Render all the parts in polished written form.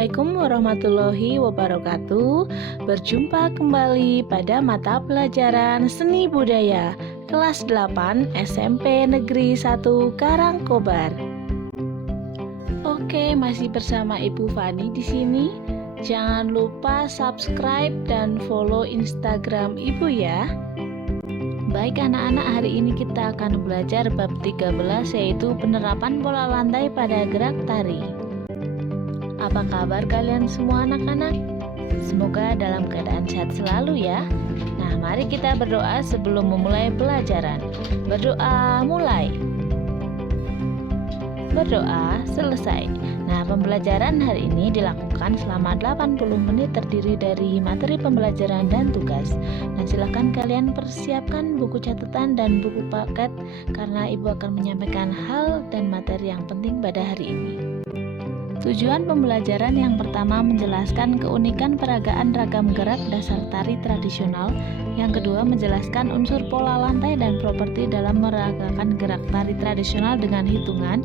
Assalamualaikum warahmatullahi wabarakatuh. Berjumpa kembali pada mata pelajaran Seni Budaya kelas 8 SMP Negeri 1 Karangkobar. Oke, masih bersama Ibu Fani di sini. Jangan lupa subscribe dan follow Instagram Ibu ya. Baik anak-anak, hari ini kita akan belajar bab 13, yaitu penerapan pola lantai pada gerak tari. Apa kabar kalian semua anak-anak? Semoga dalam keadaan sehat selalu ya. Nah, mari kita berdoa sebelum memulai pelajaran. Berdoa mulai. Berdoa selesai. Nah, pembelajaran hari ini dilakukan selama 80 menit, terdiri dari materi pembelajaran dan tugas. Nah, silakan kalian persiapkan buku catatan dan buku paket karena Ibu akan menyampaikan hal dan materi yang penting pada hari ini. Tujuan pembelajaran yang pertama menjelaskan keunikan peragaan ragam gerak dasar tari tradisional. Yang kedua menjelaskan unsur pola lantai dan properti dalam meragakan gerak tari tradisional dengan hitungan.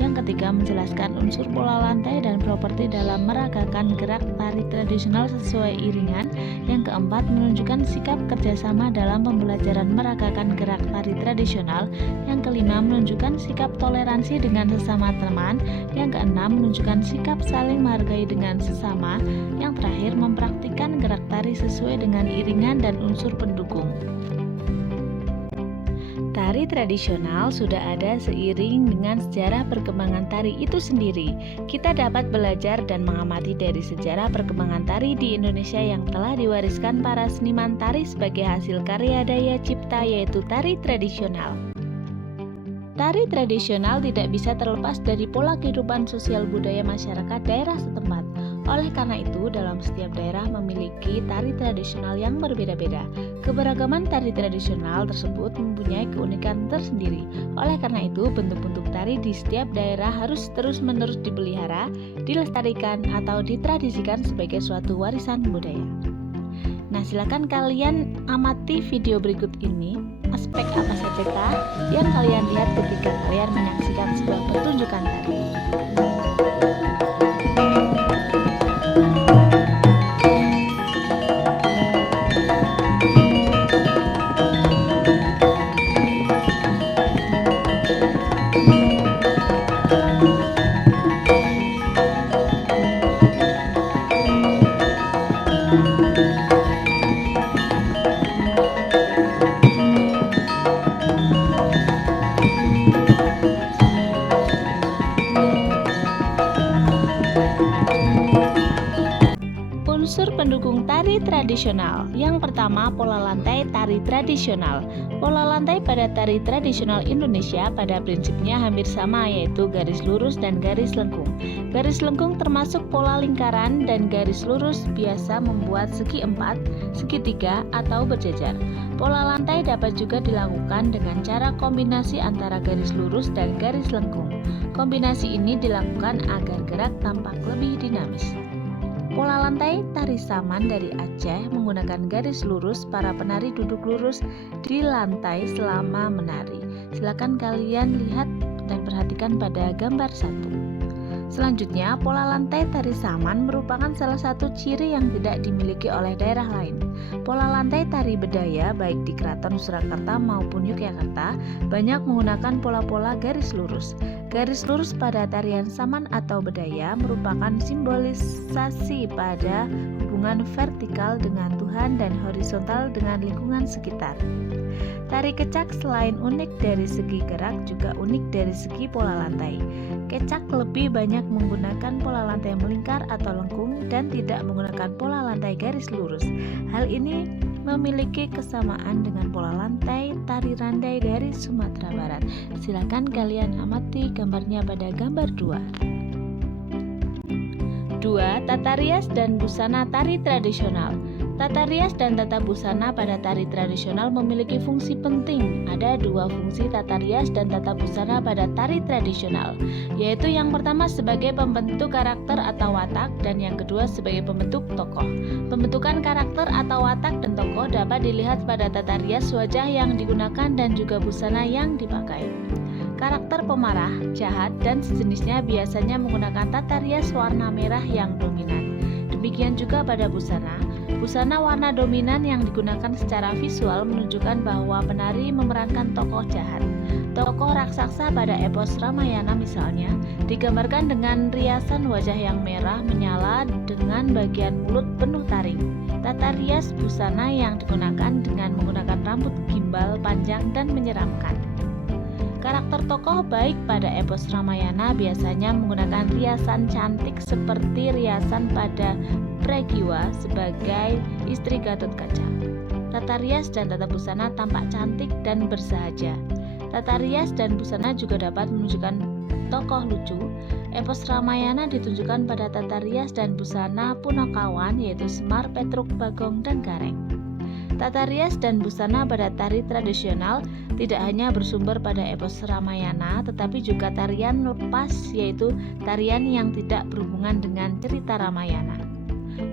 Yang ketiga menjelaskan unsur pola lantai dan properti dalam meragakan gerak tari tradisional sesuai iringan. Yang keempat menunjukkan sikap kerjasama dalam pembelajaran meragakan gerak tari tradisional. Yang kelima menunjukkan sikap toleransi dengan sesama teman. Yang keenam menunjukkan sikap saling menghargai dengan sesama. Yang terakhir mempraktikkan gerak tari sesuai dengan iringan dan unsur pendukung. Tari tradisional sudah ada seiring dengan sejarah perkembangan tari itu sendiri. Kita dapat belajar dan mengamati dari sejarah perkembangan tari di Indonesia yang telah diwariskan para seniman tari sebagai hasil karya daya cipta, yaitu tari tradisional. Tari tradisional tidak bisa terlepas dari pola kehidupan sosial budaya masyarakat daerah setempat. Oleh karena itu, dalam setiap daerah memiliki tari tradisional yang berbeda-beda. Keberagaman tari tradisional tersebut mempunyai keunikan tersendiri. Oleh karena itu, bentuk-bentuk tari di setiap daerah harus terus-menerus dipelihara, dilestarikan, atau ditradisikan sebagai suatu warisan budaya. Nah, silakan kalian amati video berikut ini. Aspek apa saja yang kalian lihat ketika kalian menyaksikan sebuah pertunjukan tari? Unsur pendukung tari tradisional. Yang pertama, pola lantai tari tradisional. Pola lantai pada tari tradisional Indonesia pada prinsipnya hampir sama, yaitu garis lurus dan garis lengkung. Garis lengkung termasuk pola lingkaran dan garis lurus biasa membuat segi 4, segitiga, atau berjajar. Pola lantai dapat juga dilakukan dengan cara kombinasi antara garis lurus dan garis lengkung. Kombinasi ini dilakukan agar gerak tampak lebih dinamis. Pola lantai tari saman dari Aceh menggunakan garis lurus. Para penari duduk lurus di lantai selama menari. Silakan kalian lihat dan perhatikan pada gambar 1. Selanjutnya, pola lantai tari saman merupakan salah satu ciri yang tidak dimiliki oleh daerah lain. Pola lantai tari bedaya baik di Keraton Surakarta maupun Yogyakarta banyak menggunakan pola-pola garis lurus. Garis lurus pada tarian saman atau bedaya merupakan simbolisasi pada hubungan vertikal dengan Tuhan dan horizontal dengan lingkungan sekitar. Tari kecak selain unik dari segi gerak juga unik dari segi pola lantai. Kecak lebih banyak menggunakan pola lantai melingkar atau lengkung dan tidak menggunakan pola lantai garis lurus. Hal ini memiliki kesamaan dengan pola lantai tari randai dari Sumatera Barat. Silakan kalian amati gambarnya pada gambar 2. 2. Tata rias dan busana tari tradisional. Tata rias dan tata busana pada tari tradisional memiliki fungsi penting. Ada 2 fungsi tata rias dan tata busana pada tari tradisional, yaitu yang pertama sebagai pembentuk karakter atau watak dan yang kedua sebagai pembentuk tokoh. Pembentukan karakter atau watak dan tokoh dapat dilihat pada tata rias wajah yang digunakan dan juga busana yang dipakai. Karakter pemarah, jahat, dan sejenisnya biasanya menggunakan tata rias warna merah yang dominan. Demikian juga pada busana. Busana warna dominan yang digunakan secara visual menunjukkan bahwa penari memerankan tokoh jahat. Tokoh raksasa pada epos Ramayana misalnya digambarkan dengan riasan wajah yang merah menyala dengan bagian mulut penuh taring. Tata rias busana yang digunakan dengan menggunakan rambut gimbal panjang dan menyeramkan. Karakter tokoh baik pada epos Ramayana biasanya menggunakan riasan cantik seperti riasan pada Pregiwa sebagai istri Gatotkaca. Tata rias dan tata busana tampak cantik dan bersahaja. Tata rias dan busana juga dapat menunjukkan tokoh lucu. Epos Ramayana ditunjukkan pada tata rias dan busana Punakawan yaitu Semar, Petruk, Bagong, dan Gareng. Tata rias dan busana pada tari tradisional tidak hanya bersumber pada epos Ramayana, tetapi juga tarian lepas, yaitu tarian yang tidak berhubungan dengan cerita Ramayana.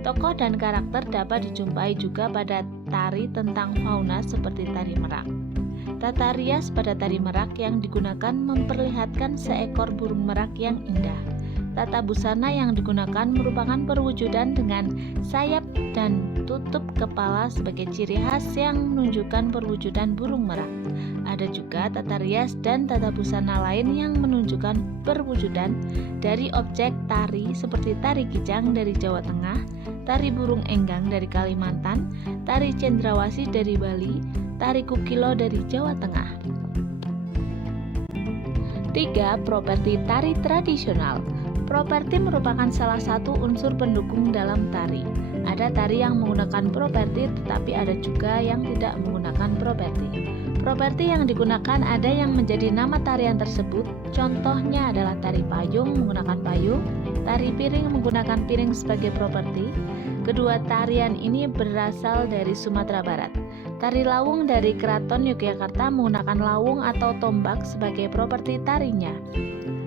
Tokoh dan karakter dapat dijumpai juga pada tari tentang fauna seperti tari merak. Tata rias pada tari merak yang digunakan memperlihatkan seekor burung merak yang indah. Tata busana yang digunakan merupakan perwujudan dengan sayap dan tutup kepala sebagai ciri khas yang menunjukkan perwujudan burung merak. Ada juga tata rias dan tata busana lain yang menunjukkan perwujudan dari objek tari seperti tari kijang dari Jawa Tengah, tari burung enggang dari Kalimantan, tari cendrawasih dari Bali, tari kukilo dari Jawa Tengah. 3. Properti tari tradisional. Properti merupakan salah satu unsur pendukung dalam tari. Ada tari yang menggunakan properti, tetapi ada juga yang tidak menggunakan properti. Properti yang digunakan ada yang menjadi nama tarian tersebut. Contohnya adalah tari payung menggunakan payung, tari piring menggunakan piring sebagai properti. Kedua tarian ini berasal dari Sumatera Barat. Tari lawung dari Keraton Yogyakarta menggunakan lawung atau tombak sebagai properti tarinya.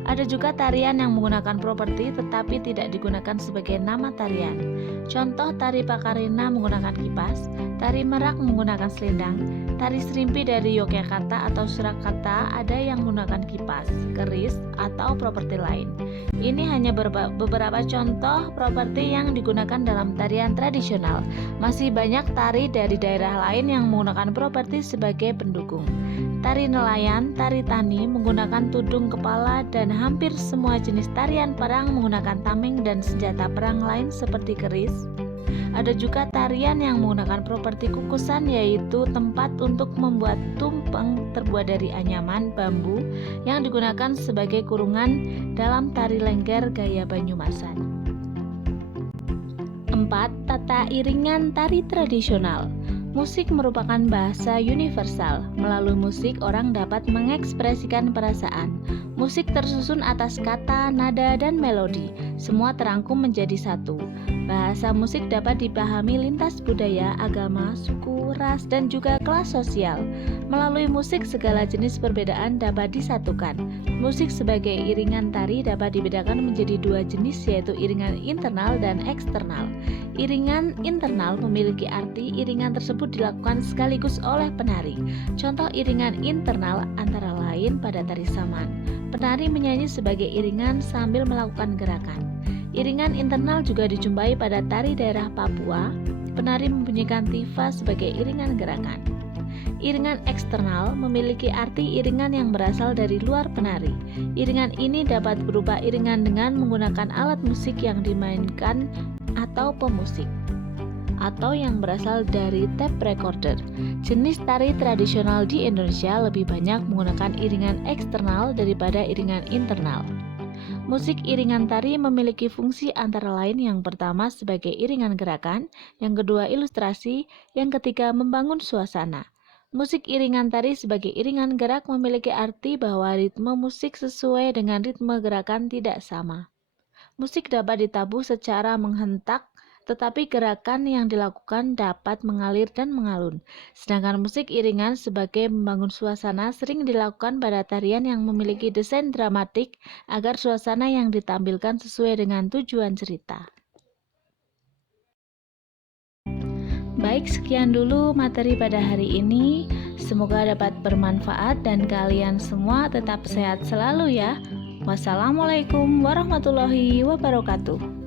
Ada juga tarian yang menggunakan properti tetapi tidak digunakan sebagai nama tarian. Contoh tari Pakarina menggunakan kipas, tari merak menggunakan selendang, tari serimpi dari Yogyakarta atau Surakarta ada yang menggunakan kipas, keris, atau properti lain. Ini hanya beberapa contoh properti yang digunakan dalam tarian tradisional. Masih banyak tari dari daerah lain yang menggunakan properti sebagai pendukung. Tari nelayan, tari tani menggunakan tudung kepala dan hampir semua jenis tarian perang menggunakan tameng dan senjata perang lain seperti keris. Ada juga tarian yang menggunakan properti kukusan yaitu tempat untuk membuat tumpeng terbuat dari anyaman bambu yang digunakan sebagai kurungan dalam tari lengger gaya Banyumasan. 4. Tata iringan tari tradisional. Musik merupakan bahasa universal. Melalui musik, orang dapat mengekspresikan perasaan. Musik tersusun atas kata, nada, dan melodi. Semua terangkum menjadi satu. Bahasa musik dapat dipahami lintas budaya, agama, suku, ras, dan juga kelas sosial. Melalui musik, segala jenis perbedaan dapat disatukan. Musik sebagai iringan tari dapat dibedakan menjadi dua jenis, yaitu iringan internal dan eksternal. Iringan internal memiliki arti iringan tersebut dilakukan sekaligus oleh penari. Contoh iringan internal antara lain pada tari saman. Penari menyanyi sebagai iringan sambil melakukan gerakan. Iringan internal juga dijumpai pada tari daerah Papua. Penari membunyikan tifa sebagai iringan gerakan. Iringan eksternal memiliki arti iringan yang berasal dari luar penari. Iringan ini dapat berupa iringan dengan menggunakan alat musik yang dimainkan atau pemusik, atau yang berasal dari tape recorder. Jenis tari tradisional di Indonesia lebih banyak menggunakan iringan eksternal daripada iringan internal. Musik iringan tari memiliki fungsi antara lain yang pertama sebagai iringan gerakan, yang kedua ilustrasi, yang ketiga membangun suasana. Musik iringan tari sebagai iringan gerak memiliki arti bahwa ritme musik sesuai dengan ritme gerakan tidak sama. Musik dapat ditabuh secara menghentak, tetapi gerakan yang dilakukan dapat mengalir dan mengalun. Sedangkan musik iringan sebagai membangun suasana sering dilakukan pada tarian yang memiliki desain dramatik agar suasana yang ditampilkan sesuai dengan tujuan cerita. Baik, sekian dulu materi pada hari ini. Semoga dapat bermanfaat dan kalian semua tetap sehat selalu ya. Wassalamualaikum warahmatullahi wabarakatuh.